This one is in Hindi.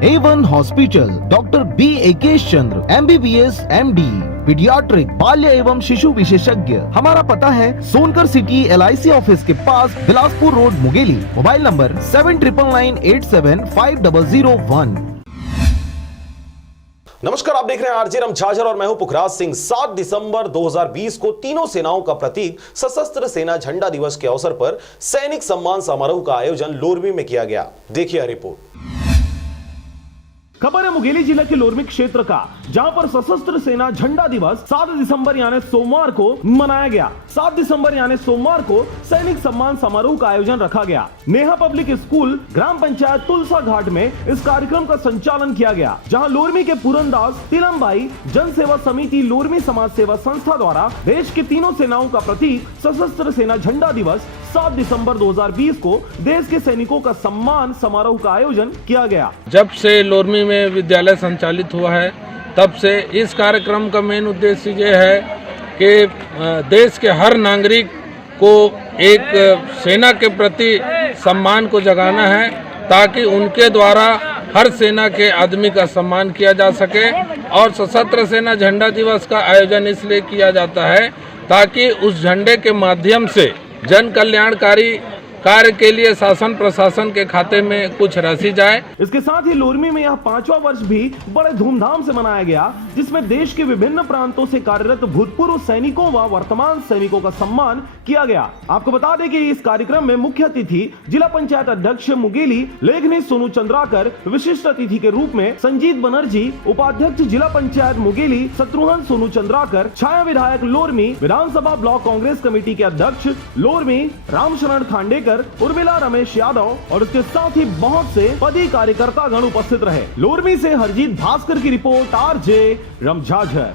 A1 हॉस्पिटल, डॉक्टर बी एकेश चंद्र, MBBS MD, पीडियाट्रिक, बाल्य एवं शिशु विशेषज्ञ। हमारा पता है सोनकर सिटी LIC ऑफिस के पास, Bilaspur road, Mungeli. Mobile number 7999875001। नमस्कार, आप देख रहे हैं आरजे रमझाझर और मैं हूं पुखराज सिंह। 7 दिसंबर 2020 को तीनों सेनाओं का प्रतीक सशस्त्र सेना झंडा दिवस के अवसर पर सैनिक सम्मान समारोह का आयोजन लोरमी में किया गया। देखिए रिपोर्ट। खबर है मुंगेली जिला के लोरमी क्षेत्र का, जहां पर सशस्त्र सेना झंडा दिवस 7 दिसंबर यानी सोमवार को मनाया गया। 7 दिसंबर यानी सोमवार को सैनिक सम्मान समारोह का आयोजन रखा गया। नेहा पब्लिक स्कूल, ग्राम पंचायत तुलसा घाट में इस कार्यक्रम का संचालन किया गया, जहां लोरमी के पूरनदास तिलमबाई जन सेवा समिति लोरमी समाज सेवा संस्था द्वारा देश की तीनों सेनाओं का प्रतीक सशस्त्र सेना झंडा दिवस 7 दिसंबर 2020 को देश के सैनिकों का सम्मान समारोह का आयोजन किया गया। जब से लोरमी में विद्यालय संचालित हुआ है, तब से इस कार्यक्रम का मेन उद्देश्य ये है कि देश के हर नागरिक को एक सेना के प्रति सम्मान को जगाना है, ताकि उनके द्वारा हर सेना के आदमी का सम्मान किया जा सके। और सशस्त्र सेना झंडा दिवस का आयोजन इसलिए किया जाता है ताकि उस झंडे के माध्यम से जन कल्याणकारी कार्य के लिए शासन प्रशासन के खाते में कुछ राशि जाए। इसके साथ ही लोरमी में यह 5वां वर्ष भी बड़े धूमधाम से मनाया गया, जिसमें देश के विभिन्न प्रांतों से कार्यरत भूतपूर्व सैनिकों व वर्तमान सैनिकों का सम्मान किया गया। आपको बता दें कि इस कार्यक्रम में मुख्य अतिथि जिला पंचायत अध्यक्ष मुंगेली लेखनी सोनू चंद्राकर, विशिष्ट अतिथि के रूप में संजीत बनर्जी, उपाध्यक्ष जिला पंचायत मुंगेली शत्रुघ्न सोनू चंद्राकर, छाया विधायक लोरमी, विधानसभा ब्लॉक कांग्रेस कमेटी के अध्यक्ष लोरमी रामशरण खांडेकर, उर्मिला रमेश यादव और उसके साथ ही बहुत से पदी कार्यकर्ता गण उपस्थित रहे। लोरमी से हरजीत भास्कर की रिपोर्ट, आरजे रमझाझर।